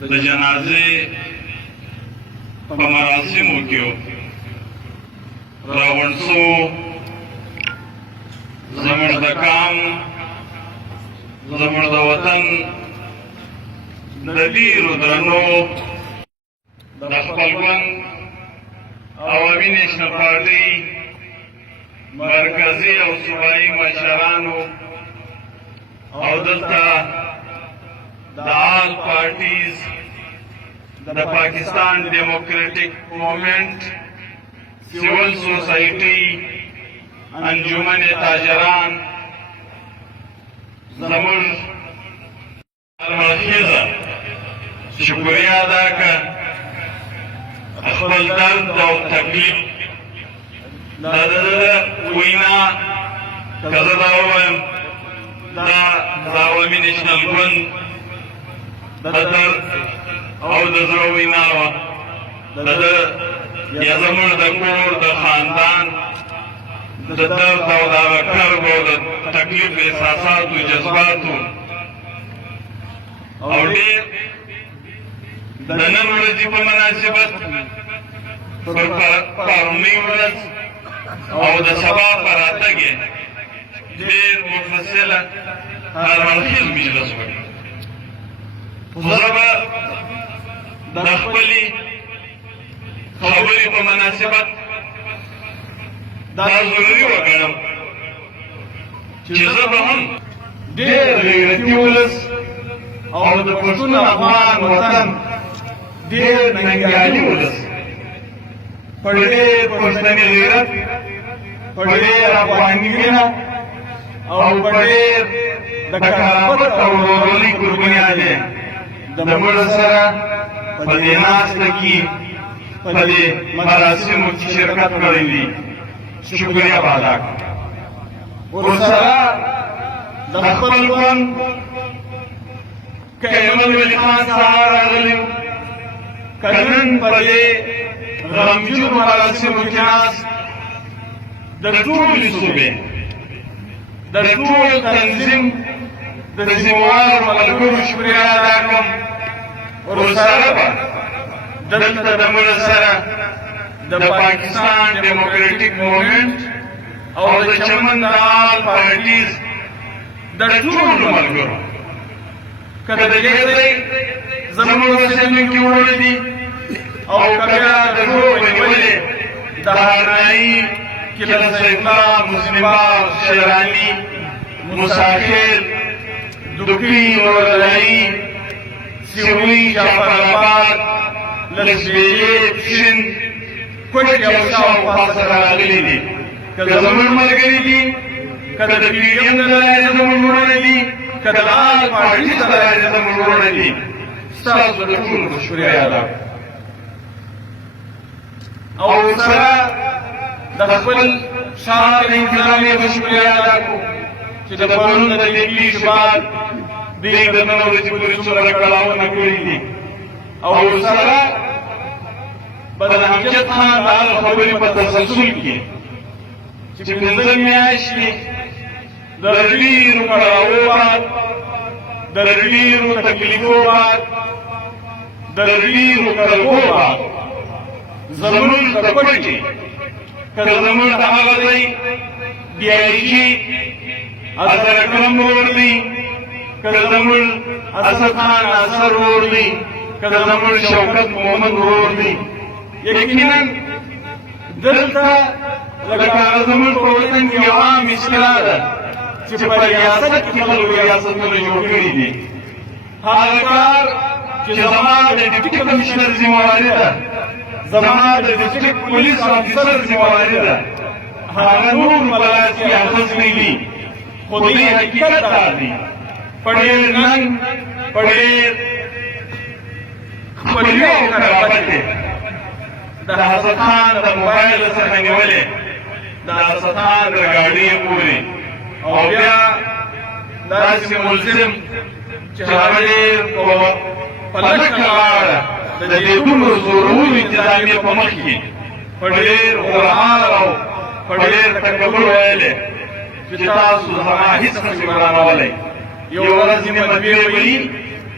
د جنازې په مراسمو کې راغونډ شوو زموږ د قام زموږ د وطن د ډېرو درنو د خپلوان عوامي نیشنل پارټۍ مرکزي او صوبایي مشرانو او دلته د آل پارټیز د پاکستان ډیموکریټک موومنٹ سیول سوسایټي انجمن تاجران زموږ المرخیزه شکریه ادا کړه خپل درد او تکلیف د وینا که زه دا ووایم دا د عوامي نیشنل ګوند د درد او د زړه وینا وه د ده یا زموږ د کور د خاندان د درد او د هغه کرب او د تکلیف احساساتو جذباتو او ډېر د نن ورځې په مناسبت پر پرونۍ ورځ او د سبا په راتګ یې ډېر مفصله هرمنخیز مجلس وکړ زه به د خپلې خبرې په مناسبت دا ضروري وګڼم چې زه به هم ډېر غیرتي ولس او د پښتون افغان وطن ډېر ننګیالي ولس په ډېر پښتني غیرت په ډېر افغاني مینه او په ډېر د کرامت او ورورولۍ قربانیانې د مړه سره په دې ناسته کې په دې مراسمو کې شرکت کړی دی شکریه به ادا کړم ورسره د خپل ژوند که ایمل ولی خان سهار راغلی که نن په دې غمجنو مراسمو کې ناست د ټولې صوبې د ټول تنظیم د ذمهوارو ملګرو شکریه ادا کړم ورسره به دلته د مړه سره د پاکستان ډیموکریټک موومنٹ او د چمن د آل پارټیز د ټولو ملګرو که د دې ځای زموږ اوسېدونکي وړي دي او که بیا د ټول ونیولې د هرنایي کله سیف الله مسلم باغ شیراني مساخر دوکي نورالهي سیوي جعفرآباد لسبیلې پشن کوټې او شاوخوا سره راغلي دي که زموږ ملګري دي که د پي ډي ایم د لارې زموږ وروڼه دي که د آل پارټي د لارې زموږ وروڼه دي ستاسو د ټولو په شکریه ادا او ورسره د خپل ښار د انتظامیې په شکریه ادا کړو چې د پرون د دې پیښې بعد دوی د نن ورځې پورې څومره کړاوونه کړي دي او ورسره به د امجد خان د هغه خبرې په تسلسل کې چې پنځه میاشتې د ډېرو کړاوو بعد د ډېرو تکلیفو بعد د ډېرو کربو بعد زموږ د کوټې که زموږ د هغه ځای ډیایجي اظهر اکرم ورور دی که زموږ اسد خان اثر ورور دی که زموږ شوکت محمد ورور دی یقینا دلته لکه هغه زموږ په وطن کې یو عام اصطلاح ده چې په ریاست کې خلکو ریاستونه جوړ کړي دي هغه کار چې زما د ډیپټي کمشنر ذمهواري ده زما د ډسټرکټ پولیس افیسر ذمهواري ده هغه نور ملایات کې اخیستلی دي خو دې حقیقت دا دی په ډېر ننګ په ډېر خپلوي او قرابت دی د حسن خان د موبایل څخه نیولې د حسن خان د ګاډۍ پورې او بیا داسې ملزم چې هغه ډېر په لکه غاړه د دې دومره زورورو انتظامیې په مخ کې په ډېر غرحال او په ډېر تکبر ویلې چې تاسو زما هېڅ نشئ ورانولی یو ورځ مې مطبعې ویلي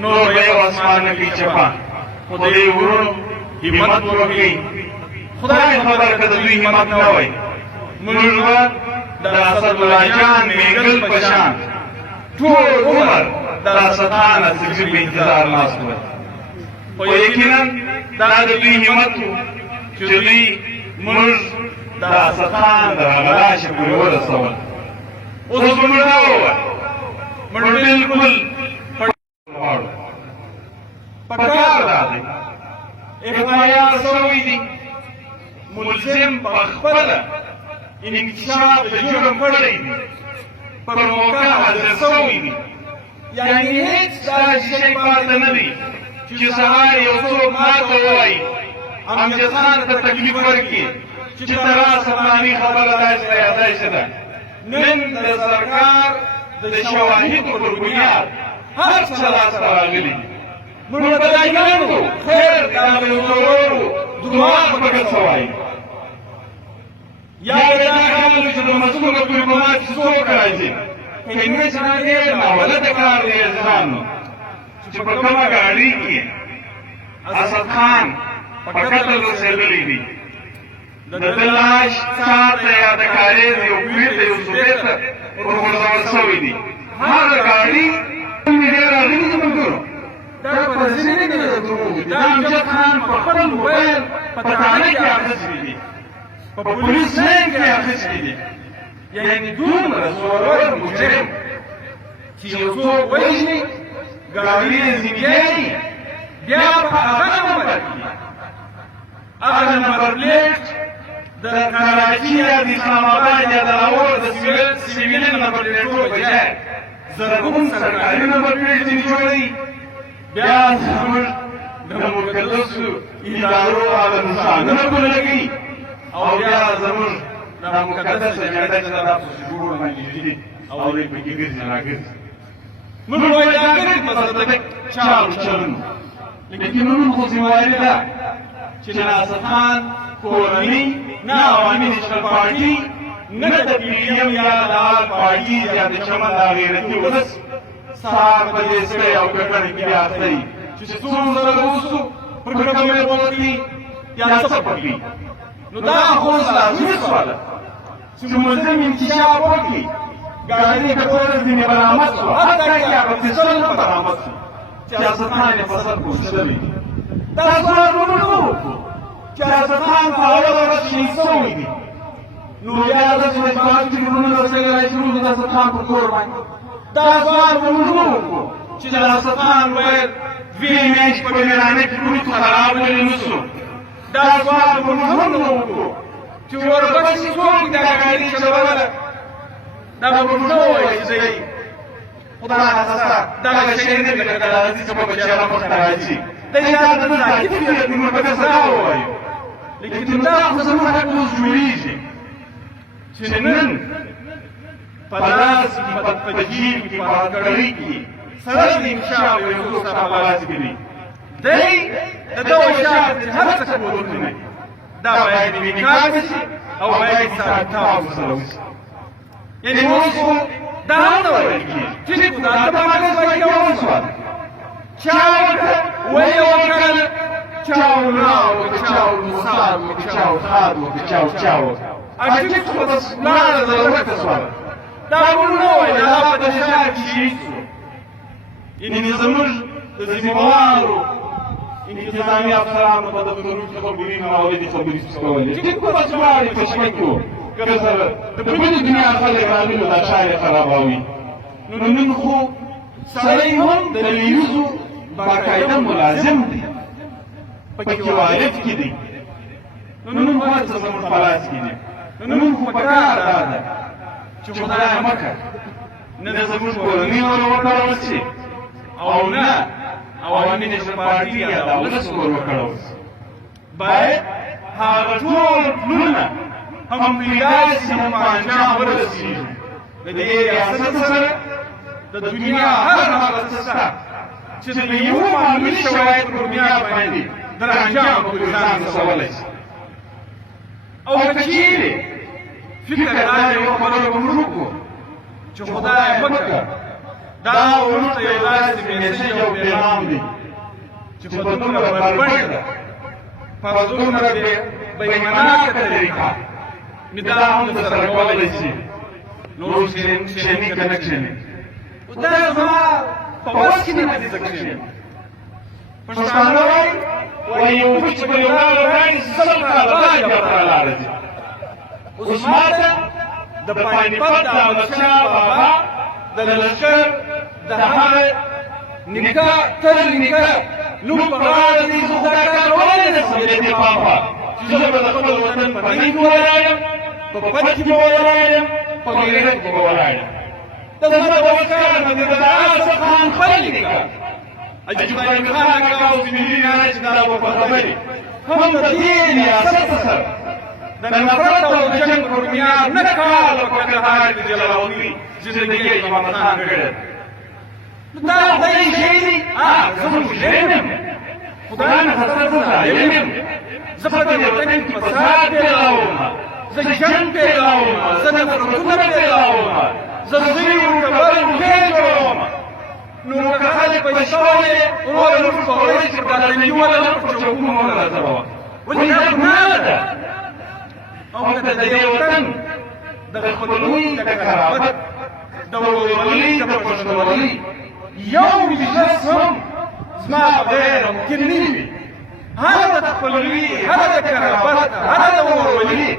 نور به یو اسمان نه کوي چپا خو د دې ورونو همت وکړي خدای خبر که د دوی همت نه وای موږ به د اسدالله جان میګل په شان ټول عمر د اسدخان اڅکزي په انتظار ناست وای خو یقینا دا د دوی همت و چې دوی موږ د اسدخان د هغه لاشه پورې ورسول اوس موږ دا ووایو موږ بلکل پکار دا دی اختیار شوی دی ملزم پخپله انکشاف د جرم کړی دی پر موقع حاضر شوی دی یعنی هیڅ داسې شی پاته نه دی چې سهار یو څوک ماته ووایي امجد خان ته تکلیف ورکړي چې ته راسه فلاني خبره داسې ده یا داسې ده نن د سرکار د شواهدو پر بنیاد هر څه لاسته راغلي دي موږ به دا ګڼو خیر دا به ضرورو دماغ پکې څه وایي یا به دا ګڼو چې د مظلومه پورې په ما چې څوک راځي کلمې چې دا ډېر ناولده کار دی عزیزانو چې په کومه ګاډۍ کې اسد خان په قتل رسېدلی دی د ده لاش څار ته یا د کاریز یو کوې ته یو صوبې ته ورغورځول شوی دی هغه ګاډۍ مې ډېر راغلي دي ملګرو دا په ځینې کې د دروغ دي دا امجد خان په خپل موبایل په تانه کې اخیستي دي په پولیس لین کې اخیستي دي یعنې دومره زورور مجرم چې یو څوک وژني ګاډۍ یې زیږیږي بیا په هغه نمبر کې هغه نمبر پلیټ د کراچي یا د اسلام آباد یا د لاهور د سیویل نمبر پلیټو په ځای زرګون سرکاري نمبر پلیټ ځینې جوړوي بیا زموږ د مقدسو ادارو هغه نښانونه پرې لګوي او بیا زموږ دا مقدسه جنډه چې دا په سګورو باندې ږدي او دوی پکې ګرځي راګرځي موږ وایو دا ګرځي مصدق چالو چلونو لیکن نن خو ذمہواری ده چې نه اسد خان کورنۍ نه عوامي نیشنل پارټي نه د پي ډي ایم یا د آل پارټي یا د چمن دا غیرتي ولس سهار په دې سپی او ککړۍ کې بیا اخلي چې څومره زره وروستو پر کومې بولتي یا څه پکې نو دا خو لازمي سوال چې ملزم انکشاف وکړي ګاډۍ د کورنۍ ځینې برآمد شو حتی که هغه فصل نه برآمد شو چې اسد خان یې فصل کوششوي دا سوال موږ نه وکړو چې اسد خان په اوله ورځ شهید شوی دی نو بیا داسې مجموعات چې ګلونه رسېږي راشروع دي د اسد خان په کور باندې دا سوال موږ نه وکړو چې د اسد خان باید دوې میاشتې په مېړانه کې ټول خراب ولې نه شو دا سوال موږ هم نه وکړو چې ورپسې څوک دا ګاډۍ چلوله دا به موږ نه ووایو چې دی خدا ناخواسته دغه شی نه وي لکه راځي چې په بچیانو مخته راځي دا اجازه نه ذاتي فکر موږ به څه ووایو لیکن دا خو زموږ حق اوس جوړېږي چې نن په لاس کې په جیب کې په هتکړۍ کې سره د انکشاف یو څوک ستا په لاس کې دی دی د دغه شاعر چې هر څه کولی نه دا باید انعکاس شي او باید ثابتاب ورسره وشي یعنې اوس خو دا هم نه ویل کېږي چې دا ته په مغز باندې وسوله چا وکړه ولې وکړل چا ولاړ چا وصال چا خاد چا اټیک خو بس لاړه ضرورت سوال دا موږ نه وایو دا په دې شهر کې شهید شو یعنې زموږ د ذمهوارو انتظامي افسرانو په دفترونو کې خبرې ناولدې خبرې کولې ټیک په بس لاړې په شپه کې وو که سره د بلې دنیا خلک راغلي نو دا ښار یې خرابوي نو نن خو سړی هم د لیوزو باقاعده ملازم دی پکې والد کې دی نو نن خو هر څه زموږ په لاس کې دي نو نن خو پکار دا ده چې خدای مه کړه نه د زموږ کورنۍ ور وکړول شي او نه عوامي نیشنل پارټي یا د ولس ور وکړول شي باید هغه ټول پلونه هم پیدایسي هم په انجام ورسېږي د دې ریاست سره د دنیا هر هغه څه شته چې د یو معمولي شرایط پر بنیاد باندې در انجام پورې ځان رسولی شي او که چیرې فکر دا یو خبره به موږ وکړو چې خدای مه کړه دا ورته یو داسې میسج او پیغام دی چې په دومره بربنډ ده، په دومره بېمناکه طریقه ندا هم درسره کولی شي نور شیني کنکشن دا زما په وس کې نه دي ځکه پښتانه وایي یو چې په یو لاره راني سل کاله باید ورته لاره دي. اوس ماته د پانیپت د احمدشاه بابا د لښکر د هغه نیکه تر نیکه نوم په غاړه دي، زه دا کار کولی نه شم د دې پاپا چې زه به د خپل وطن په دین کې ولاړ یم، په پت کې به ولاړ یم، په غیرت کې به ولاړ یم. ته زما د وس کار نه دی، د اعظم خان خپل نیکه اجتماعي خان اکا او زمیني ناره چې دا به په خبرې هم د دې ریاست سره د نفرت او جنګ پر بنیاد نه کال او کندهار کې جلاوطني زندګي یې امام خان کړې. دا خدای شي دي زه مو یم خدای نه خطر یم، زه په دې وطن کې فساد پیلاوم، زه جنګ پیلاوم، زه نفرتونه پیلاوم، زه زوی ورکبل مخې جوړوم. نو که خلک پیسه ولې وروره موږ کولی چې ګاډنجي ولله پر چوکونو ولګوه، ولې دا ګناه ده. او که د دې وطن د خپلوۍ د قرابت د ورورولۍ د پښتونولۍ یو مجلس هم زما بغیر ممکن نه وي. هغه د خپلوۍ، هغه د قرابت، هغه د ورورولۍ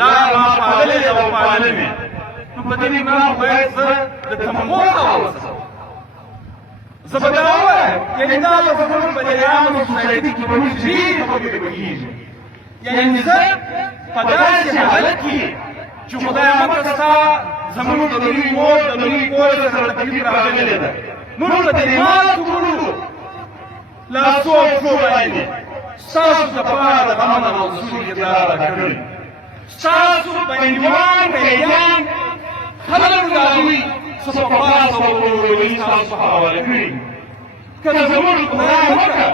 لار ما پاللې او پاللې مې، نو په دې ګناه باید زه د تمغو راووځم. زه به دا ووایم یعنې دا به زموږ په دې عامه سوسایټي کې به موږ ډېرې خبرې وکړېږي. یعنې زه په داسې حالت کې چې خدایه مکړه ستا زموږ د لوی مور د لوی کور سره تکلیف راغلې ده، موږ په دې ماتو کړو لاسو او پښو باندې ستاسو دپاره د امن او سولې اداره کړې، ستاسو بندیوان قیدیان خلک راغلي څه په پاس او ورورولي ستاسو حواله کړي. که د زموږ خدای وکړه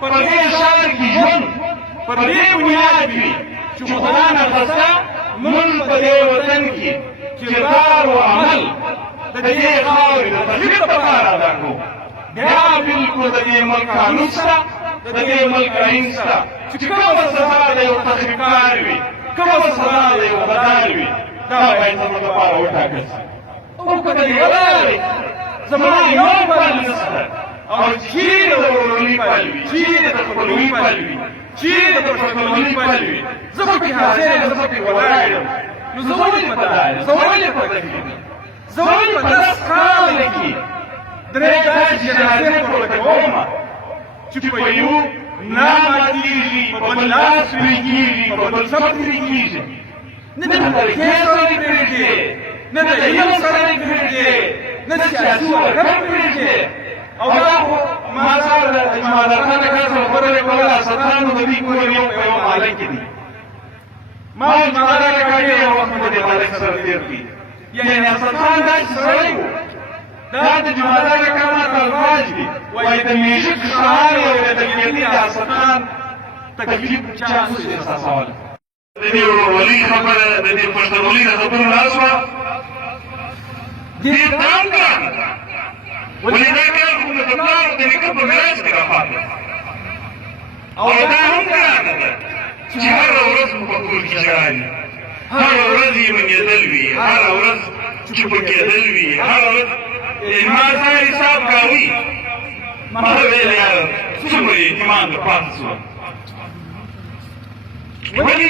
په دې ښار کې ژوند په دې بنیاد وي چې خدای نخواسته موږ په دې وطن کې کردار و عمل د دې خاورې د تخلیق لپاره ادا کړو، بیا بلکل د دې ملک قانون شته، د دې ملک آئین شته چې کومه سزا د یو تخریبکار وي، کومه سزا د یو غدار وي، دا باید زموږ لپاره وټاکل شي. او که د دې ولاړې زما یو پل نشته، او چیرې د ورورولۍ پل وي، چیرې د خپلوۍ پل وي، چیرې د پښتونولۍ پل وي، زه پکې حاضر یم، زه پکې ولاړ یم. نو زه ولې په دا یم، زه ولې په دې یم، زه ولې په 10 کاله کې درې داسې جنازې پورته کومه چې په یو نه ماتېږي، په بل لاس پرې کېږي، په بل سر پرې کېږي، نه د ترکیې سره یې پرېږدي، نه د علم سره یې پرېږدي، نه د سیاسي ورکړ پرېږدي. او دا خو ما سره د جمالخان اکا سره خبره کوله، اسدخانو د دوی کور یو په یو محله کې دي. ما ویل جمالخان اکا ډېر وخت مې د دې مالک سره تېر کړي. یعنې اسدخان داسې سړی و، دا د جمالخان اکا ماته الفاظ دي، وایي د میوزیک ښار او د ګیلې د اسدخان تکلیف چا نه شي احساسولی. د دې ورورولۍ خبره، د دې پښتونولۍ د خبرو نه شوه، ډېر دام ګران ده. ولې دا کار خو د پلار د نیکه په میراث کې راپاتې، او دا هم ګرانه ده چې هره ورځ مو په کور کې ژاړي، هره ورځ یې منېدل وي، هره ورځ چوپه کېدل وي، هره ورځ ما سره حساب کوي. ما ویل یاره څومره یتیمان در پاتې شول. ولې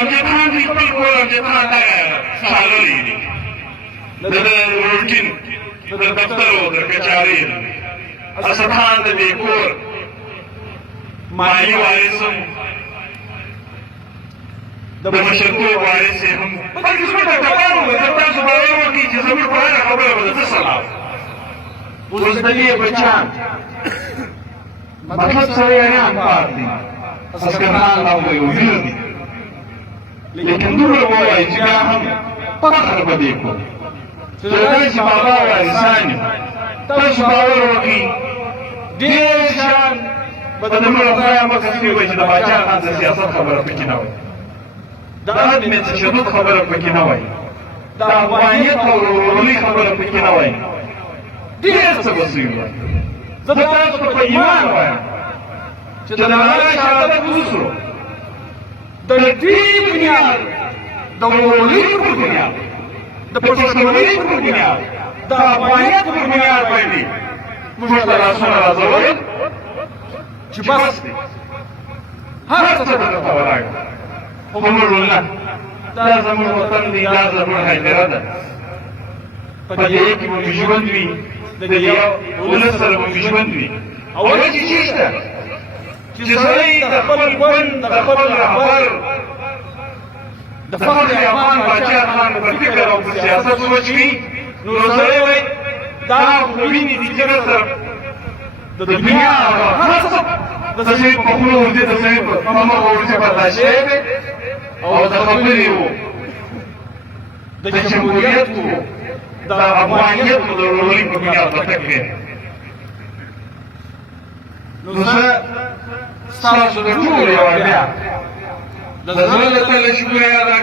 امجد خان دوی خپل کور امجد خان دغه سالري دي، د روټین د دفتر او د کچاري. اسدخان د دې کور مالي وارث هم، د مشرتوب وارث یې هم. په دې قسمه ته کبار و، که تاسو باور وکړئ چې زموږ په هره خبره به د څه سلام. اوس د دې بچیان مطلب سره یې همکار دي، اسدخان او وزیر دي، لیکن دومره ووایي چې بیا هم فخر به دې کوو چې داسې بابا وارثان یو. تاسو باور وکړئ ډېر شیان به د نور خدای مخه شوي وي چې د باچا خان د سیاست خبره پکې نه وای، د عدم تشدد خبره پکې نه وای، د افغانیت او ورورولۍ خبره پکې نه وای، ډېر څه وسوي زه تاسو ته په ایمان وایم چې د ملالۍ شهادت وسو د دې بنیاد د ورورولۍ پر بنیاد د پښتونولۍ پر بنیاد د افغانیت پر بنیاد باندې موږ ته لاسونه راځول چې بس دی هر څه درته ولاړ خو موږ نه دا زموږ وطن دی دا زموږ هدیره ده په دې کې موږ ژوند وي د یو ولس سره موږ ژوند وي او هغه چې شته چې سړی د خپل ګوند د خپل رهبر د فخر افغان باچا خان په فکر او په سیاست سوچ وي نو سړی وایي دا خو ویني دي چې سره د دنیا هر څه د سړي په خوله ورځي د سړي په ماما ورځي برداشت دی او د خبرې وو د جمهوریت وو د افغانیت د ورورولۍ په بنیاد وټاکل نو زه ستاسو د ټولو یوه بیا د زړه له تله شکریه ادا